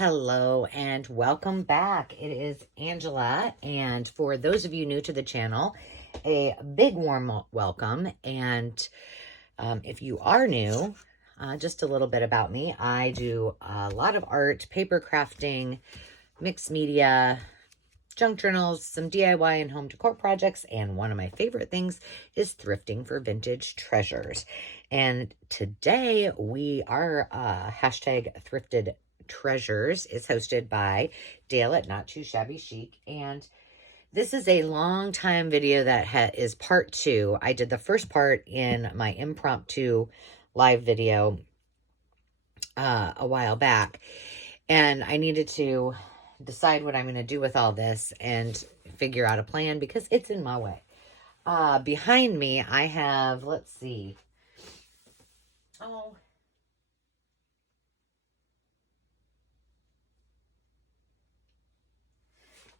Hello and welcome back. It is Angela, and for those of you new to the channel, a big warm welcome. And if you are new, just a little bit about me. I do a lot of art, paper crafting, mixed media, junk journals, some DIY and home decor projects, and one of my favorite things is thrifting for vintage treasures. And today we are hashtag thrifted treasures is hosted by Dale at Not Too Shabby Chic, and this is a long time video that is part 2. I did the first part in my impromptu live video a while back, and I needed to decide what I'm going to do with all this and figure out a plan because it's in my way. Behind me I have, let's see,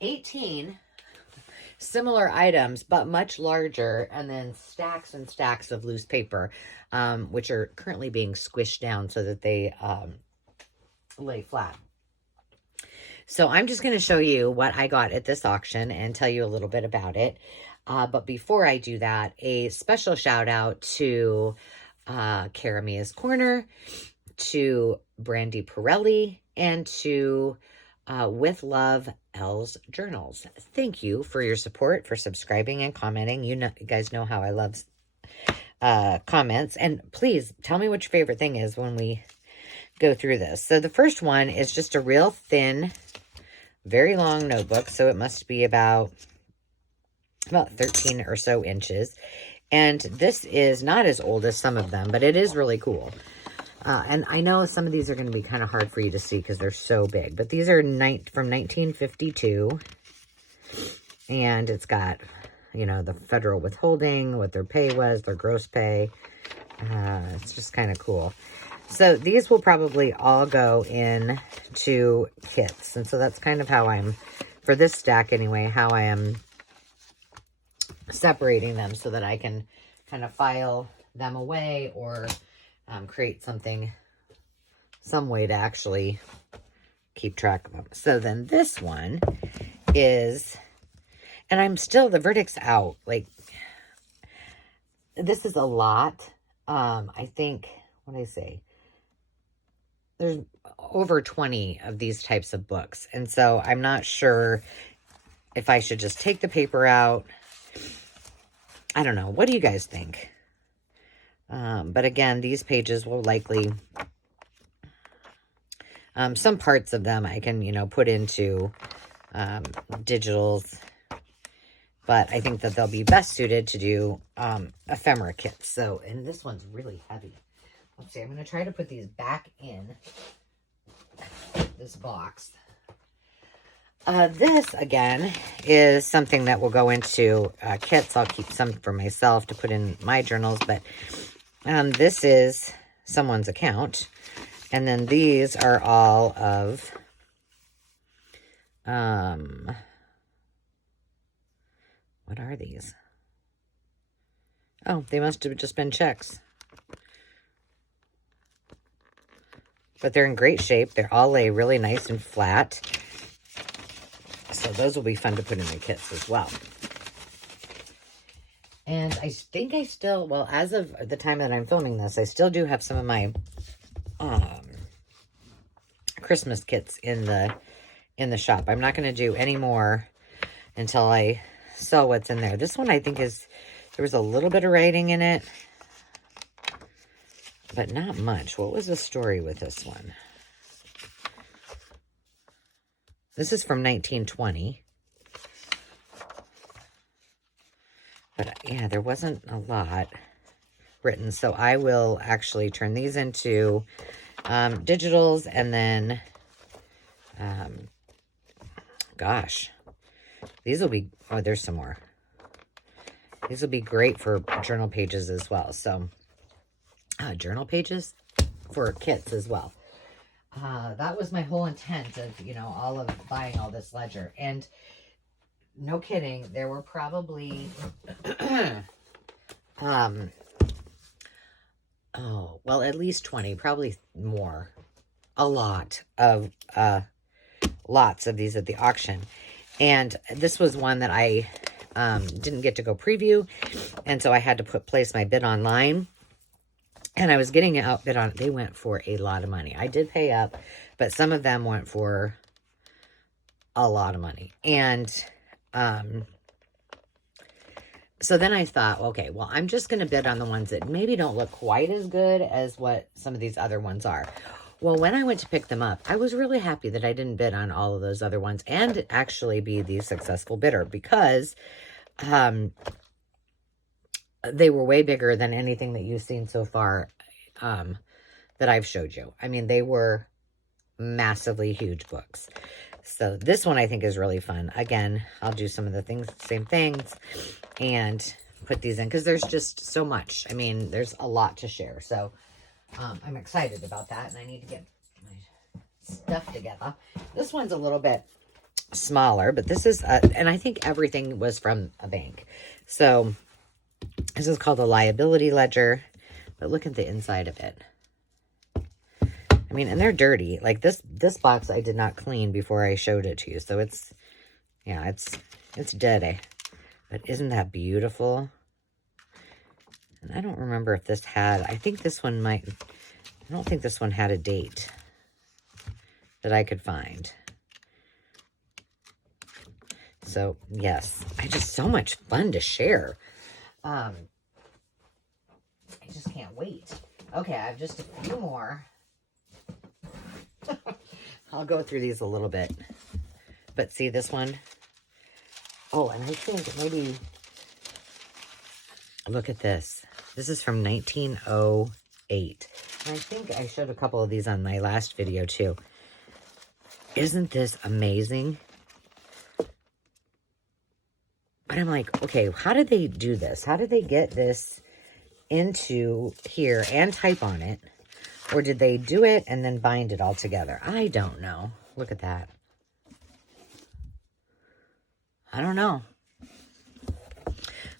18 similar items, but much larger, and then stacks and stacks of loose paper, which are currently being squished down so that they lay flat. So I'm just going to show you what I got at this auction and tell you a little bit about it. But before I do that, a special shout out to Karamia's Corner, to Brandy Pirelli, and to With Love L's Journals. Thank you for your support, for subscribing and commenting. You guys know how I love comments. And please tell me what your favorite thing is when we go through this. So the first one is just a real thin, very long notebook. So it must be about 13 or so inches. And this is not as old as some of them, but it is really cool. And I know some of these are going to be kind of hard for you to see because they're so big. But these are from 1952. And it's got, you know, the federal withholding, what their pay was, their gross pay. It's just kind of cool. So these will probably all go in to kits. And so that's kind of how I'm, for this stack anyway, how I am separating them so that I can kind of file them away or create some way to actually keep track of them. So then this one is, and I'm still, the verdict's out. Like, this is a lot. I think, what did I say? There's over 20 of these types of books. And so I'm not sure if I should just take the paper out. I don't know. What do you guys think? But again, these pages will likely, some parts of them I can, you know, put into digitals, but I think that they'll be best suited to do ephemera kits. So, and this one's really heavy. Let's see, I'm going to try to put these back in this box. This, again, is something that will go into kits. I'll keep some for myself to put in my journals, but this is someone's account. And then these are all of, what are these? Oh, they must have just been checks. But they're in great shape. They're all lay really nice and flat. So those will be fun to put in the kits as well. And I think I still, well, as of the time that I'm filming this, I still do have some of my Christmas kits in the shop. I'm not going to do any more until I sell what's in there. This one I think is, there was a little bit of writing in it, but not much. What was the story with this one? This is from 1920. But yeah, there wasn't a lot written. So I will actually turn these into digitals, and then, gosh, these will be, oh, there's some more. These will be great for journal pages as well. So journal pages for kits as well. That was my whole intent of, you know, all of buying all this ledger. And no kidding, there were probably, oh, well, at least 20, probably more a lot of, lots of these at the auction. And this was one that I didn't get to go preview. And so I had to place my bid online. And I was getting it outbid on it. They went for a lot of money. I did pay up, but some of them went for a lot of money. And so then I thought, okay, well, I'm just going to bid on the ones that maybe don't look quite as good as what some of these other ones are. Well, when I went to pick them up, I was really happy that I didn't bid on all of those other ones and actually be the successful bidder, because they were way bigger than anything that you've seen so far that I've showed you. I mean, they were massively huge books. So this one I think is really fun. Again, I'll do some of the same things, and put these in because there's just so much. I mean, there's a lot to share. So I'm excited about that, and I need to get my stuff together. This one's a little bit smaller, but this is, and I think everything was from a bank. So this is called a liability ledger, but look at the inside of it. I mean, and they're dirty. Like this box I did not clean before I showed it to you. So it's, yeah, it's dirty. But isn't that beautiful? And I don't remember if this had, I think this one might, I don't think this one had a date that I could find. So, yes, just so much fun to share. I just can't wait. Okay, I have just a few more. I'll go through these a little bit. But see this one? Oh, and I think maybe, look at this. This is from 1908. And I think I showed a couple of these on my last video too. Isn't this amazing? But I'm like, okay, how did they do this? How did they get this into here and type on it? Or did they do it and then bind it all together? I don't know. Look at that. I don't know.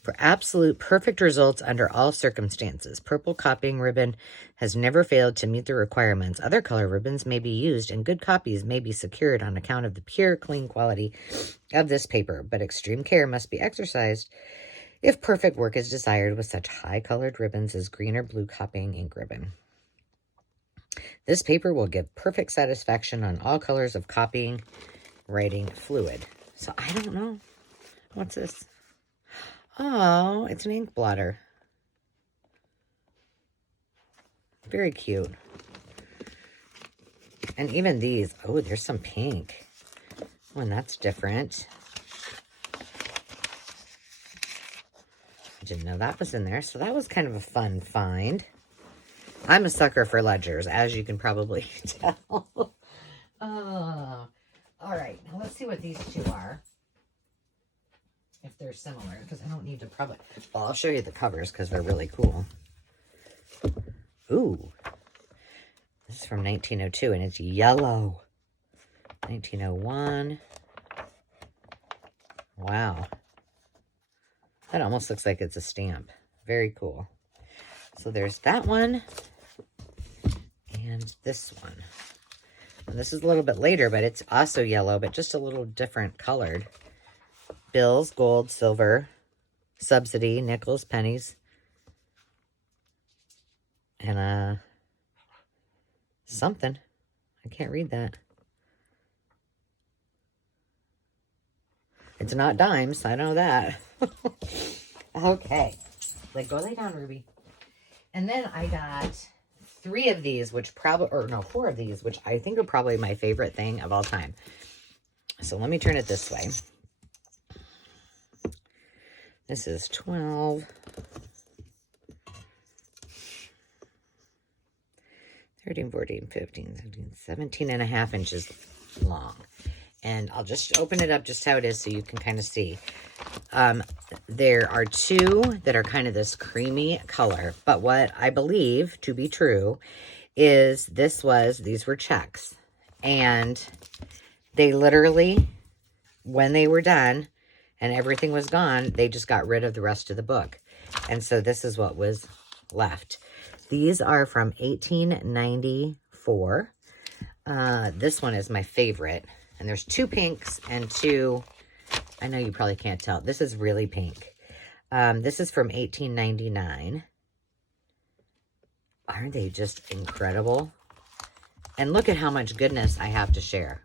For absolute perfect results under all circumstances, purple copying ribbon has never failed to meet the requirements. Other color ribbons may be used, and good copies may be secured on account of the pure, clean quality of this paper, but extreme care must be exercised if perfect work is desired with such high-colored ribbons as green or blue copying ink ribbon. This paper will give perfect satisfaction on all colors of copying writing fluid. So I don't know. What's this? Oh, it's an ink blotter. Very cute. And even these. Oh, there's some pink. Oh, and that's different. I didn't know that was in there. So that was kind of a fun find. I'm a sucker for ledgers, as you can probably tell. All right. Now let's see what these two are. If they're similar, because I don't need to probably... Well, I'll show you the covers because they're really cool. Ooh. This is from 1902, and it's yellow. 1901. Wow. That almost looks like it's a stamp. Very cool. So there's that one. And this one. And this is a little bit later, but it's also yellow, but just a little different colored. Bills, gold, silver, subsidy, nickels, pennies, and something. I can't read that. It's not dimes. I know that. Okay. Like, go lay down, Ruby. And then I got 3 of these, which probably, or no, 4 of these, which I think are probably my favorite thing of all time. So let me turn it this way. This is 12, 13, 14, 15, 16, 17 and a half inches long. And I'll just open it up just how it is so you can kind of see. There are 2 that are kind of this creamy color. But what I believe to be true is these were checks. And they literally, when they were done, and everything was gone, they just got rid of the rest of the book. And so this is what was left. These are from 1894. This one is my favorite. And there's 2 pinks and 2, I know you probably can't tell. This is really pink. This is from 1899. Aren't they just incredible? And look at how much goodness I have to share.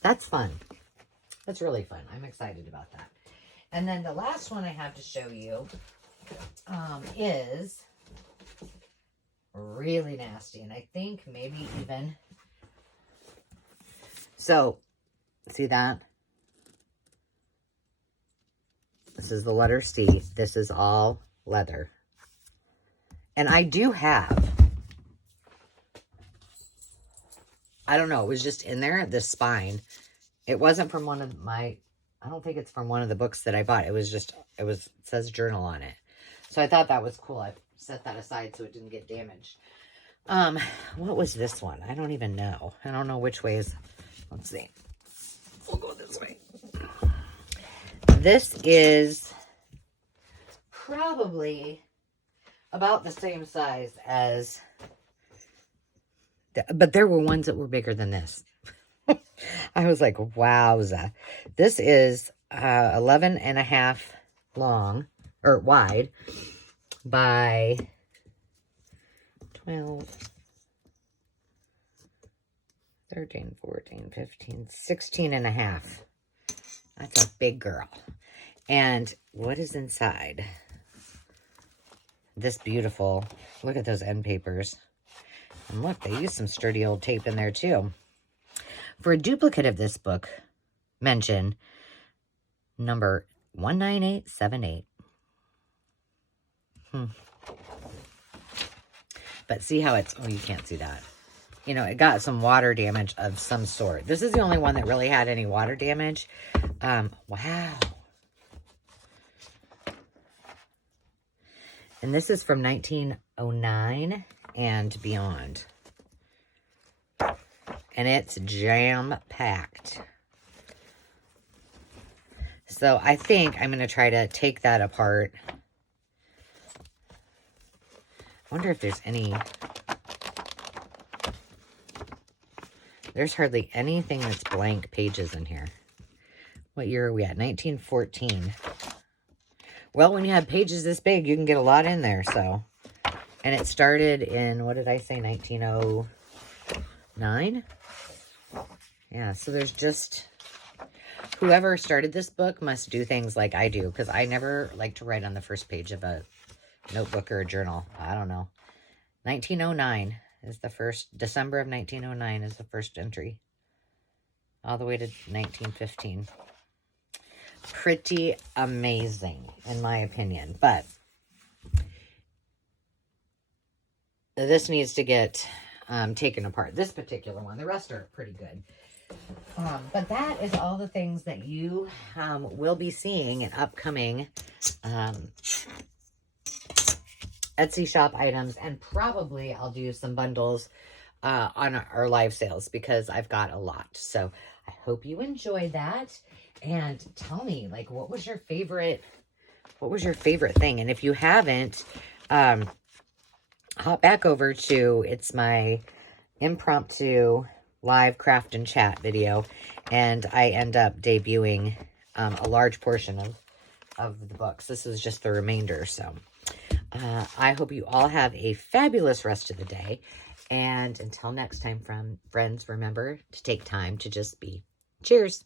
That's fun. That's really fun. I'm excited about that. And then the last one I have to show you is really nasty. And I think maybe even... So, see that? This is the letter C. This is all leather. And I do have, I don't know, it was just in there, this spine. It wasn't from one of my, I don't think it's from one of the books that I bought. It was just, it says journal on it. So I thought that was cool. I set that aside so it didn't get damaged. What was this one? I don't even know. I don't know which way is, let's see. We'll go this way. This is probably about the same size as, but there were ones that were bigger than this. I was like, wowza. This is 11 and a half long, or wide, by 12, 13, 14, 15, 16 and a half. That's a big girl. And what is inside? This beautiful, look at those end papers. And look, they use some sturdy old tape in there too. For a duplicate of this book, mention number 19878. But see how it's, oh, you can't see that. You know, it got some water damage of some sort. This is the only one that really had any water damage. Wow. And this is from 1909 and beyond. And it's jam-packed. So I think I'm going to try to take that apart. I wonder if there's any... There's hardly anything that's blank pages in here. What year are we at? 1914. Well, when you have pages this big, you can get a lot in there, so. And it started in, what did I say, 1909? Yeah, so there's just, whoever started this book must do things like I do, because I never like to write on the first page of a notebook or a journal. I don't know. 1909 is the first, December of 1909 is the first entry. All the way to 1915. Pretty amazing, in my opinion. But this needs to get taken apart. This particular one. The rest are pretty good. But that is all the things that you will be seeing in upcoming Etsy shop items. And probably I'll do some bundles on our live sales because I've got a lot. So I hope you enjoyed that. And tell me, like, what was your favorite thing? And if you haven't, hop back over to, it's my impromptu live craft and chat video. And I end up debuting a large portion of the books. This is just the remainder. So I hope you all have a fabulous rest of the day. And until next time, friends, remember to take time to just be. Cheers.